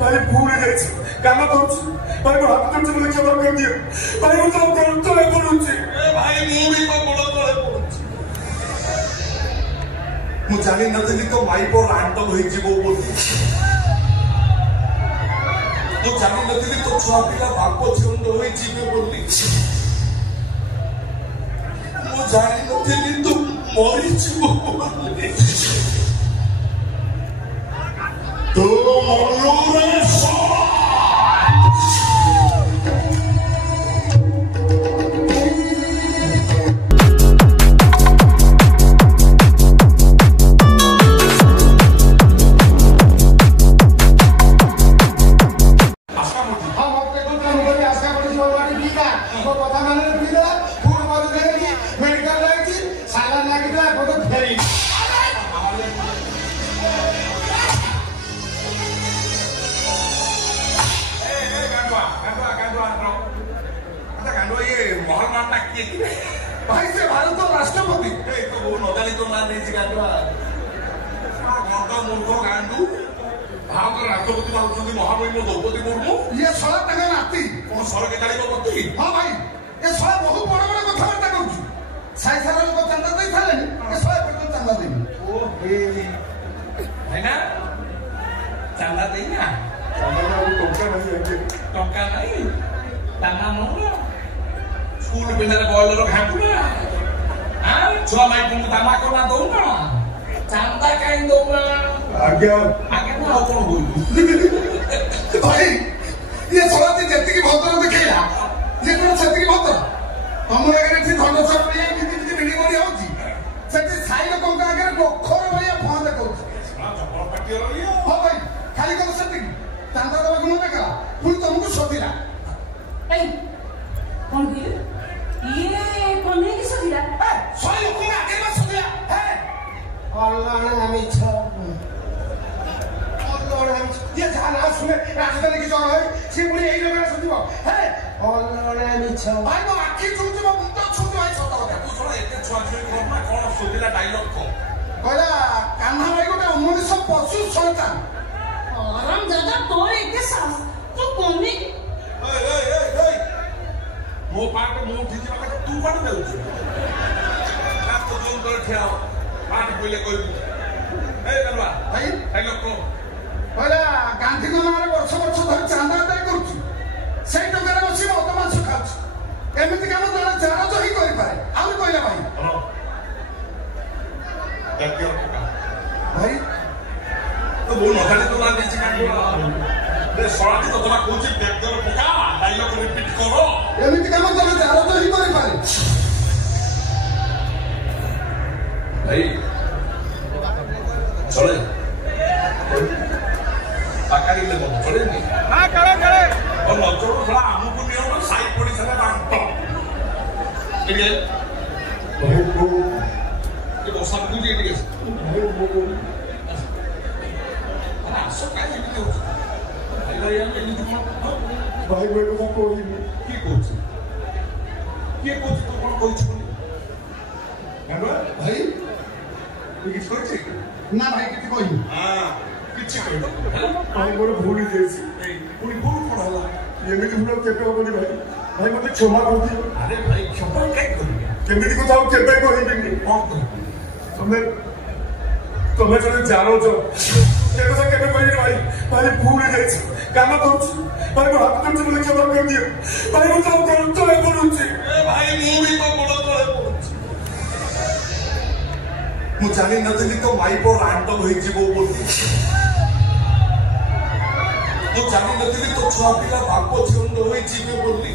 भाई भूल जाइए काम करूँ भाई मैं हाथ जोड़ मुझे क्षमा कर दियो भाई मैं तो तले पड़ुची भाई मु भी तो गोड़ तले पड़ुची मु जानि नथिली तो माइप रांटल होई जीवो बोली मु जानि नथिली तो छुआ पिला बाप छंद होई जीवे बोली मु जानि नथिली तो मरी जीवो बोली तो मरुरे भाई से भारत तो राष्ट्रपति तो वो नदाली तो ना नहीं जिगाडवा गंगा मूर्ख गांडू भारत राष्ट्रपति मानुଛନ୍ତି महामहिम द्रौपदी मुर्मू ये 16 टका नाती कोन सरके गाड़ी बत्ती हां भाई ये 16 बहुत बड़ बड़ कथाबार्ता करूछु साई सारा लोग चंदा देई थालेनी ये 16 पे चंदा देनी ओ हे है ना चंदा देई ना टंका नहीं टाना मोरा स्कूल पिंडा बॉयलर घाटुना हां छुआ माई को तमाकू ना दो ना चांदा काई दो ना आगे ना हो कोन बोल भाई ये सोलाती जत्ती की भौतर देखैला ये कोन छत्ती की भौतर हमर आगे थी धन सब ये किति मिडी मोरी होची सेति साई लोक का आगे गोखर भलिया फोन देखौ हां जबर पाटी रहियो हां भाई खाली कोन सेति चांदा दबा को न करा पुल तुमको सोतिला ए कौन बोले ये कौन है किस दिया ए सोई लोग ना आगे मत सोतिला है अल्लाह ने हमें छ ये जाना सुने राजधानी की जगह है सिपुरी यही लोग सुनिबो हे अल्लाह मिछ भाई मो आखी चुचु मो मुंड छुचु भाई सत কথা तू थोड़ा एते छुआ छुई कर ना कोन सुदिला डायलॉग को कहला कान्हा भाई गोटे अमनुष्य पशु शैतान आराम दादा तोर एते सास तू कोनी ए मो पाट मो ठीक बात तू कोन देउ रात तो जोन कर ठिया पाट बोले कोई ए कलवा भाई डायलॉग को कहला गांधी को मारे वर्ष वर्ष धर चांदा आदाय करूची सेई टंकारे बसी मत माछ खाउची एमिति काम जरा जरा तो ही करि पारे आउ कहला भाई भाई तो वो नखाली तो ना देछि काटो रे सराती तो तोला कहूची ट्रैक्टर पका डायलॉग रिपीट करो एमिति काम जरा जरा तो ही करि पारे भाई चले ताकारी ले मत चले नहीं हां करे करे और नचोड़ थोड़ा हमको नियो ना साइड पड़ी से बांट ठीक है बहुत ये बहुत सब कुछ ठीक है ना सो काय ये तो भाई यार ये तो भाई मेरे को कोई की कोच तो कौन कोच बोली ना भाई ये किस कोच ना भाई किती कोई हां किछि कोई भाई मोर भूल जाइसी पुनी भूल कोन होला एमिति भूल केबे होबनी भाई भाई मते क्षमा कर दियो अरे भाई क्षमा काय करू केमिति को जाऊ केबे कहिबिनी कोन तुम्हें जने जानो जो केबे से केबे कहि भाई भाई भूल जाइसी काम करूछ भाई मैं हाथ जोड़ मुझे क्षमा कर दियो भाई मैं तो तले पड़ुची भाई मु भी तो गोड़ तले पड़ुची मु जानि नथिली तो माइप रांटल होई जीवो बोली मु जानि नथिली तो छुआ पिला बाप छंद होई जीवे बोली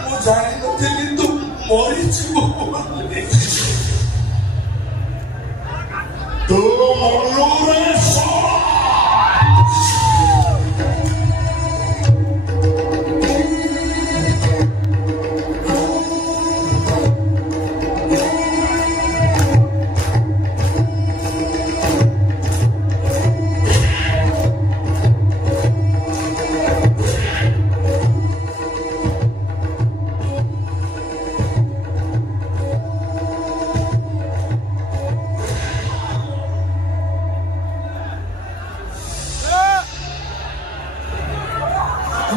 मु जानि नथिली तो मरी जीवो बोली तो मरुरे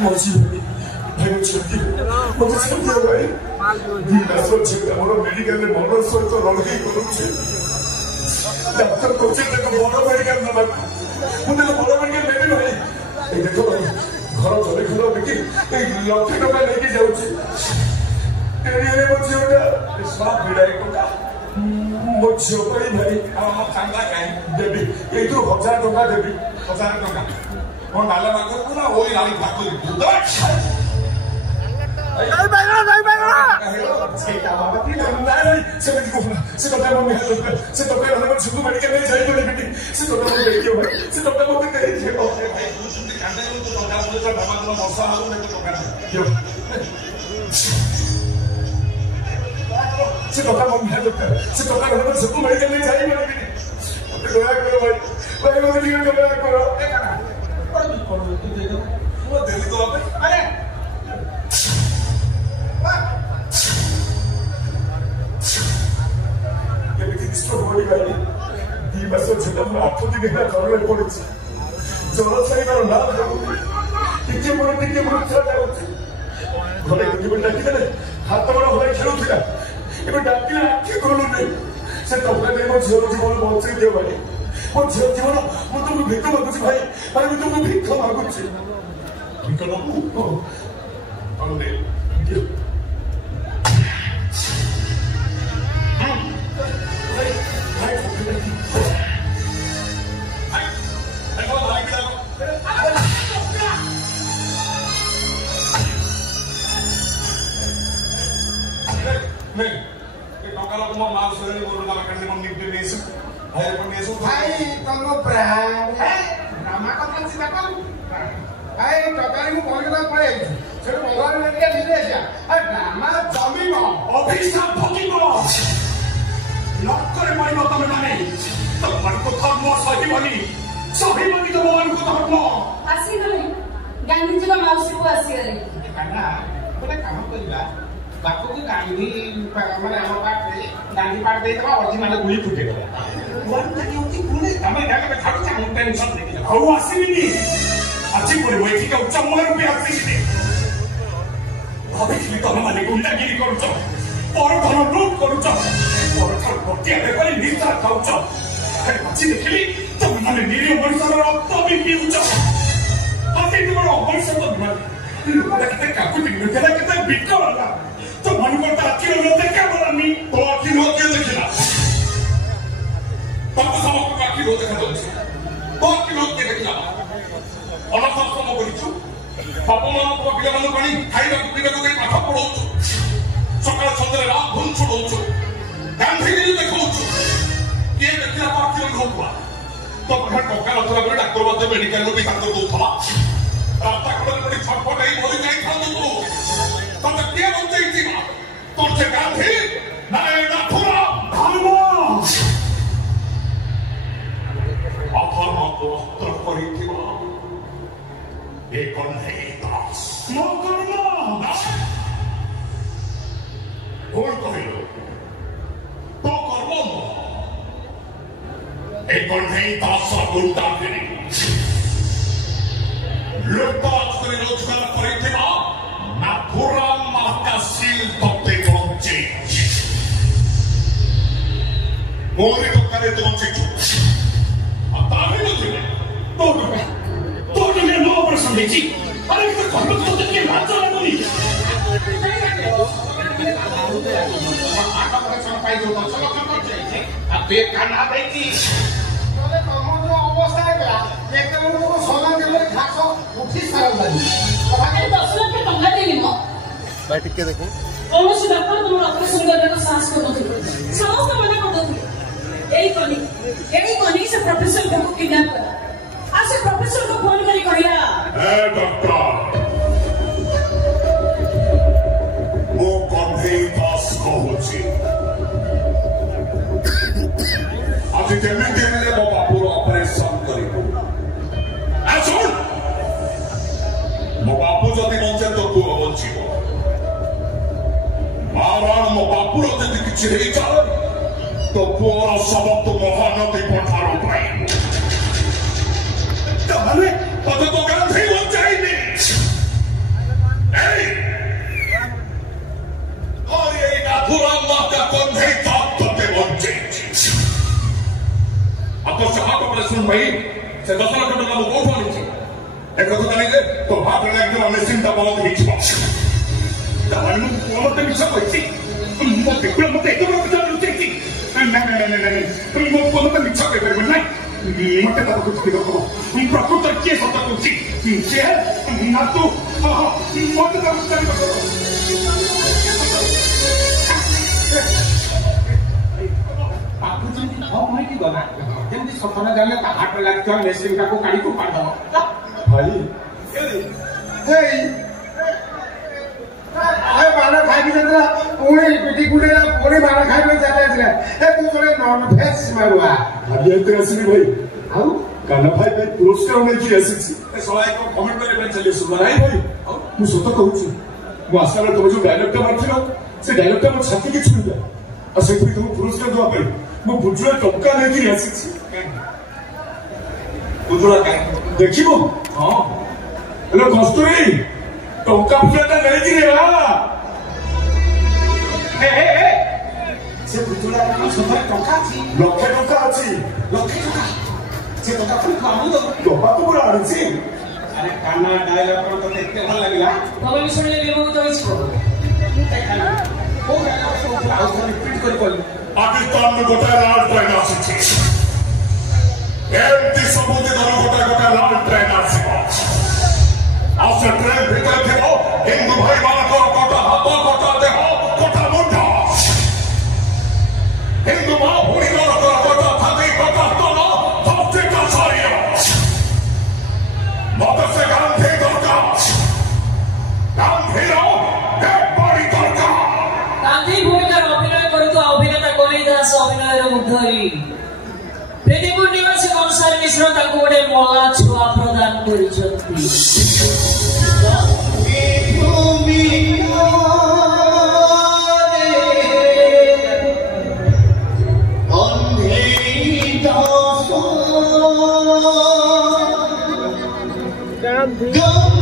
मौसी भाई छुट्टी मुझे छुट्टी भाई दिमाग छुट्टी हमारा मेडिकल में मॉडल सो तो लड़की करूँगी डॉक्टर कोचे तक बड़ा मेडिकल ना लग मुझे तो बड़ा मेडिकल नहीं भाई ये देखो भाई घर चले खुला बिकी एक लाख टका लेके जाऊँगी तेरी ये मुझे उड़ा इस बात बिड़ाई को का मुझे भाई भाई हम चांदा कहीं देवी ये तो 1000 टका देवी 1000 टका और नाला मार्केट को ना वही नाली भाग को नहीं बैठा सेटा बाबा की नहीं से को से तो मैं से तो मैं हम शुरू मेडिकल में जाई तो बेटी से तो मैं देखियो भाई से तो मैं बोलते कहीं जे भाई तुम कांडे तो टका मुझे तो बाबा को मौसा हाल में तो टका क्यों से तो मैं से तो मैं हम शुरू मेडिकल में जाई बेटी दया करो भाई भाई मुझे दया करो करो तू दे दो वो दे दो आप अरे तो होली भाई दी बस छोटा में 8 दिन है जरूर पड़छ जरूर सही करो ना टिके चला जाउछ घरे कोनी बंदा किने हाथ बड़ होय खेलुथिला एबे डाकिला आखि खोलु नै से तबला में मो झियो जीवन बंचै दियो भाई मो झियो जीवन मो तुमको भिख मागुछि भाई भाई मो तुमको भिख मागुछि भिख मागु अंदे Hai, kamu berapa? Nama kamu siapa? Hai, tokarimu boleh kita play. Saya boleh nanti dia Indonesia. Hai, nama Jamino. Office आप फकिंग हो लॉक करे मारी मत में नहीं तो मन को थर्म सही बनी तो मन को थर्म आसी गले गांधी जी का माउसी को आसी गले karena boleh kamu kerja baku ke Gandhi mana nama Pak Gandhi Partai itu original gue itu deh buat lagi uti boleh kamu jangan berharap jangan tension lagi आओ आसी नहीं अच्छी बोले वही ठीक है उच्च मोहर रुपये आसी नहीं अभी की तो हमारे गुंडागिरी करूँ और धन लूट करूँ और धन बटिया बेपारी निस्तार खाऊँ अरे बच्ची देखली तो मैंने निरीह मनुष्य रक्त भी पीऊँ आते तुम्हारा मनुष्य तो मैंने कितने काकू दिखने थे कितने बिट्टा वाला तो मन करता आखिर लोटे क्या बोला नहीं तो आखिर लोग क्यों देखिला तब सब आपको आखिर लोग देखा तो आखिर लोग क्या देखिला और ना सब सब बोली चुप बापा माँ को पिला मानो पानी खाई बापू पिला को कहीं पाठा पढ़ो चुप सकाल संध्यारे रात भूल छोड़ो चुप गांधी जी देखो चुप ये देखिला तो आखिर लोग हुआ तो बहन टोका नथला बोले डॉक्टर बाते मेडिकल में भी कांदो दो थला रास्ता खड़े पड़ी छटपट नहीं बोली नहीं खांदो तो तब क्या बनते थी तो से गांधी नारायण नाथुरा धर्म अधर्म को अस्त्र करी थी एक नहीं दास न करना भूल कहिलो तो करबो एक नहीं दास गुंडा गिरी लुटपाट करी रोजगार करिथिबा नाथुरा महाकाशील तत्ते पहुंचे मोरी तो करे तो पहुंचे तावे नथिले तो ने नो पर समझी अरे तो खंड तो के राजा लगनी आटा पर संपाई जो चलो काम करते अब बेकाना देखी तोले कमनो अवस्था है एक को समान के लिए खासो उठी सारा लगी अरे 10 लाख के टंका देनी मो भाई टिके देखो कौन सी डॉक्टर तुम रक्त सुंदर का सांस को दो समस्त मना कर दो एई कोनी से प्रोफेसर को किडनैप कर आज से प्रोफेसर को फोन करी कहिया ए डॉक्टर वो कभी पास को होची आज जेमिति हेले मो बापूर ऑपरेशन करिबो आ सुन मो बापू जदि बंचे तो तू बंचिबो मारण मो बापूर जदि किछि हेई जाए तो पुअर सब तो महानदी पठार पाइबो तबने तो गांधी बंचाइबे से 10 लाख टका मु कोठो आनिछि एक কথা নাই যে তো ভাত একদম মেশিন টা বন্ধ হইছিল তাহলে মু কোমতে মিছা কইছি মতে কোন মতে এত বড় কথা লুচেছি না তুমি মু কোমতে মিছা কই পারবে না মতে তার কিছু দেখো প্রকৃত কি সত্য কইছি সে না তো মতে তার কিছু দেখো आपको जब हम है कि गला जब सपना जाने का हाथ लग गया मेसिन का को गाड़ी को काट दो भाई हे ए माना खाई के जरा ओए पिटी गुडे ना पूरी माना खाई में चले आछले ए तू थोड़े नॉन वेज मारुआ अभी तो ऐसे भाई आउ काना भाई भाई पुरस्कार नहीं की ऐसी ए सवाई को कमेंट करे पे चले सुबह नहीं भाई मु सत कहूची मु आसार तुम जो डायलॉग टा मारथिलो से डायलॉग टा मो छाती के छुई गया और से तुम पुरस्कार दवा पाई मु बुजुआ टक्का नहीं की ऐसी बुजुआ का देखिबो हां हेलो कस्तूरी टक्का बुजुआ नहीं की रे बा ए से बुजुला का सफर टका छी लक्ष्य टक्का अछि लखे टका से टका फुल खामु तो टप्पा तो बड़ा अछि अरे काना डायलॉग पर तो देखते ଭଲ ଲାଗିଲା ତମେ ବି ଶୁଣିଲେ ବିମୋହିତ ହେଇଯିବ ओ डायलॉग को आउट रिपीट कर बोल पाकिस्तान में गोटाए लाल ट्रेन आसी एमती सबुति धर गोटाए लाल ट्रेन आस ट्रेन भीतर थे हिंदू भाई मान गोटा हाथ गोटा देह गोटा मुंड हिंदू माँ भूमि गोटा छाती गोटा तल सबसे का सारिया मत से गांधी दरकार गांधी बड़ी दरकार गांधी भूमिकार अभिनय करुवा अभिनेता गणेश दास अभिनयर मुग्धरी प्रीतिपुर निवासी कंसार मिश्र ताको गोटे मला छुआ प्रदान करिसथि Go!